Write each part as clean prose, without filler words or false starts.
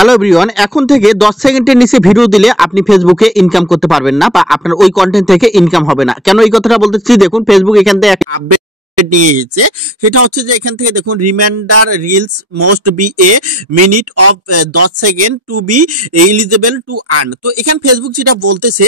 Hello everyone, এখন থেকে 10 সেকেন্ডের নিচে ভিডিও দিলে আপনি ফেসবুকে ইনকাম করতে পারবেন না বা আপনার ওই কন্টেন্ট থেকে ইনকাম হবে না। কেন এই কথাটা বলতেছি, দেখুন ফেসবুক এখান থেকে একটা আপডেট নিয়ে এসেছে। সেটা হচ্ছে যে এখান থেকে দেখুন, reminder reels must be a minute of 10 second to be eligible to earn. তো এখান ফেসবুক যেটা বলতেছে,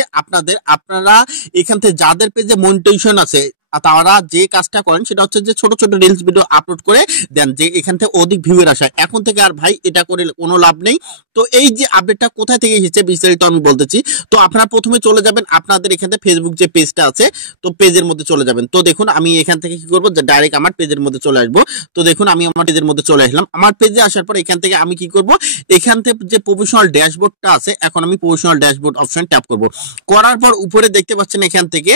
আপনারা এখান থেকে যাদের পেজে মনিটাইজেশন আছে তারা যে কাজটা করেন সেটা হচ্ছে যে ছোট ছোট রিলস ভিডিও আপলোড করে দেন, যে এখান থেকে অধিক ভিউয়ের আসে। এখন থেকে আর ভাই এটা করে কোনো লাভ নেই। তো এই যে আপডেটটা কোথায় থেকে এসেছে বিস্তারিত আমি বলতেছি। তো আপনারা প্রথমে চলে যাবেন আপনাদের এখান থেকে ফেসবুক যে পেজটা আছে, তো পেজের মধ্যে চলে যাবেন। তো দেখুন আমি এখান থেকে কি করবো, যে ডাইরেক্ট আমার পেজের মধ্যে চলে আসবো। তো দেখুন আমি আমার পেজের মধ্যে চলে আসলাম। আমার পেজে আসার পর এখান থেকে আমি কি করব, এখান থেকে যে প্রফেশনাল ড্যাশবোর্ডটা আছে, এখন আমি প্রফেশনাল ড্যাশবোর্ড অপশন ট্যাপ করব। করার পর উপরে দেখতে পাচ্ছেন এখান থেকে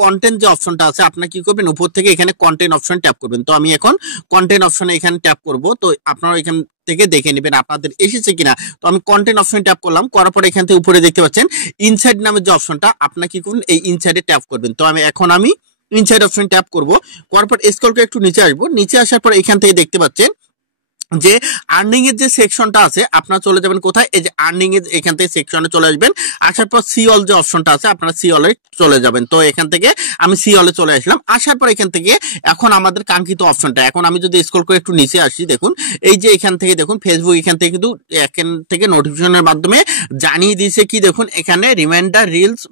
কন্টেন্ট যে অপশনটা আছে, আপনারা কি করবেন, উপর থেকে এখানে কন্টেন্ট অপশন ট্যাপ করবেন। তো আমি এখন কন্টেন্ট অপশনে এখানে ট্যাপ করব। তো আপনারা এখান থেকে দেখে নেবেন আপনাদের এসেছে কিনা। তো আমি কন্টেন্ট অপশন ট্যাপ করলাম, করার পর এখান থেকে উপরে দেখতে পাচ্ছেন ইনসাইড নামের যে অপশনটা, আপনারা কি করবেন, এই ইনসাইডে ট্যাপ করবেন। তো আমি ইনসাইড অপশন ট্যাপ করব। করার পর স্ক্রল করে একটু নিচে আসবো। নিচে আসার পর এখান থেকে দেখতে পাচ্ছেন যে আর্নিং এর যে সেকশনটা আছে, আপনারা চলে যাবেন কোথায়, এই যে আর্নিং এর এখান থেকে সেকশনে চলে আসবেন। আসার পর সি অল যে অপশনটা আছে, আপনারা সি অলে চলে যাবেন। তো এখান থেকে আমি সি অলে চলে আসলাম। আসার পর এখান থেকে এখন আমাদের কাঙ্ক্ষিত অপশনটা, এখন আমি যদি স্ক্রল করে একটু নিচে আসি, দেখুন এই যে এখান থেকে দেখুন ফেসবুক এখান থেকে নোটিফিকেশনের মাধ্যমে জানিয়ে দিয়েছে কি, দেখুন এখানে reminder reels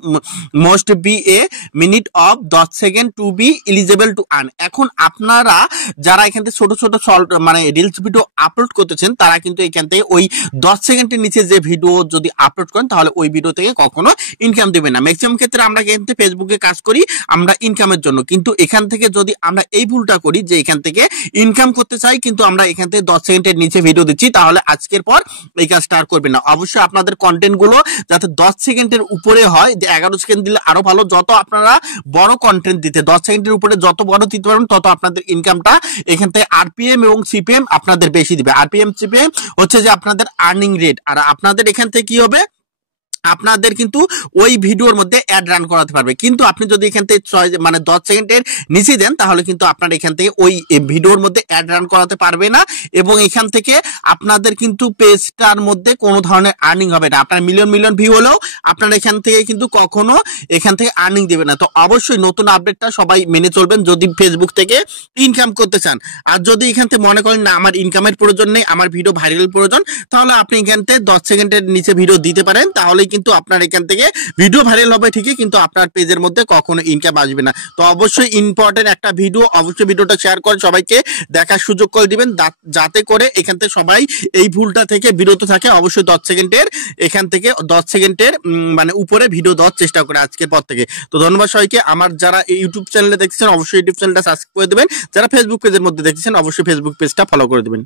must be a minute of 10 second to be eligible to earn. এখন আপনারা যারা এখান থেকে ছোট ছোট মানে রিলস ভিডিও আপলোড করতেছেন, তারা কিন্তু এখান থেকে ওই 10 সেকেন্ডের নিচে যে ভিডিও যদি আপলোড করেন, তাহলে ওই ভিডিও থেকে কখনো ইনকাম দেবে না। ম্যাক্সিমাম ক্ষেত্রে আমরা এখান থেকে ফেসবুকে কাজ করি আমরা ইনকামের জন্য, কিন্তু এখান থেকে যদি আমরা এই ভুলটা করি যে এখান থেকে ইনকাম করতে চাই, কিন্তু আমরা এখান থেকে 10 সেকেন্ডের নিচে ভিডিও দিচ্ছি, তাহলে আজকের পর এই কাজটা আর করবেন না। অবশ্যই আপনাদের কন্টেন্ট গুলো যাতে 10 সেকেন্ডের উপরে হয়, যে 11 সেকেন্ড দিলে আরো ভালো। যত আপনারা বড় কন্টেন্ট দিতে 10 সেকেন্ডের উপরে যত বড় দিতে পারবেন, তত আপনাদের ইনকামটা এখান থেকে আরপিএম এবং সিপিএম আপনাদের বেশি দিবে। আরপিএম সিপিএম হচ্ছে যে আপনাদের আর্নিং রেট, আর আপনাদের এখান থেকে কি হবে, আপনাদের কিন্তু ওই ভিডিওর মধ্যে অ্যাড রান করাতে পারবে। কিন্তু আপনি যদি এখান থেকে 10 সেকেন্ডের নিচে দেন, তাহলে কিন্তু আপনার এখান থেকে ওই ভিডিওর মধ্যে অ্যাড রান করাতে পারবে না, এবং এখান থেকে আপনাদের কিন্তু পেজটার মধ্যে কোনো ধরনের আর্নিং হবে না। আপনার মিলিয়ন মিলিয়ন ভিউ হলেও আপনার এখান থেকে কিন্তু কখনো এখান থেকে আর্নিং দেবে না। তো অবশ্যই নতুন আপডেটটা সবাই মেনে চলবেন যদি ফেসবুক থেকে ইনকাম করতে চান। আর যদি এখান থেকে মনে করেন না আমার ইনকামের প্রয়োজন নেই, আমার ভিডিও ভাইরাল প্রয়োজন, তাহলে আপনি এখান থেকে 10 সেকেন্ডের নিচে ভিডিও দিতে পারেন। তাহলে কিন্তু আপনার এখান থেকে ভিডিও ভাইরাল হবে ঠিকই, কিন্তু আপনার পেজের মধ্যে কখনো ইনকাম আসবে না। তো অবশ্যই ইম্পর্টেন্ট একটা ভিডিও, অবশ্যই ভিডিওটা শেয়ার করে সবাইকে দেখার সুযোগ করে দিবেন, যাতে করে এখান থেকে সবাই এই ভুলটা থেকে বিরত থাকে। অবশ্যই 10 সেকেন্ডের এখান থেকে 10 সেকেন্ডের মানে উপরে ভিডিও দেওয়ার চেষ্টা করে আজকের পর থেকে। তো ধন্যবাদ সবাইকে। আমার যারা ইউটিউব চ্যানেলে দেখছেন, অবশ্যই ইউটিউব চ্যানেলটা সাবস্ক্রাইব করে দেবেন। যারা ফেসবুক পেজের মধ্যে দেখছেন, অবশ্যই ফেসবুক পেজটা ফলো করে দেবেন।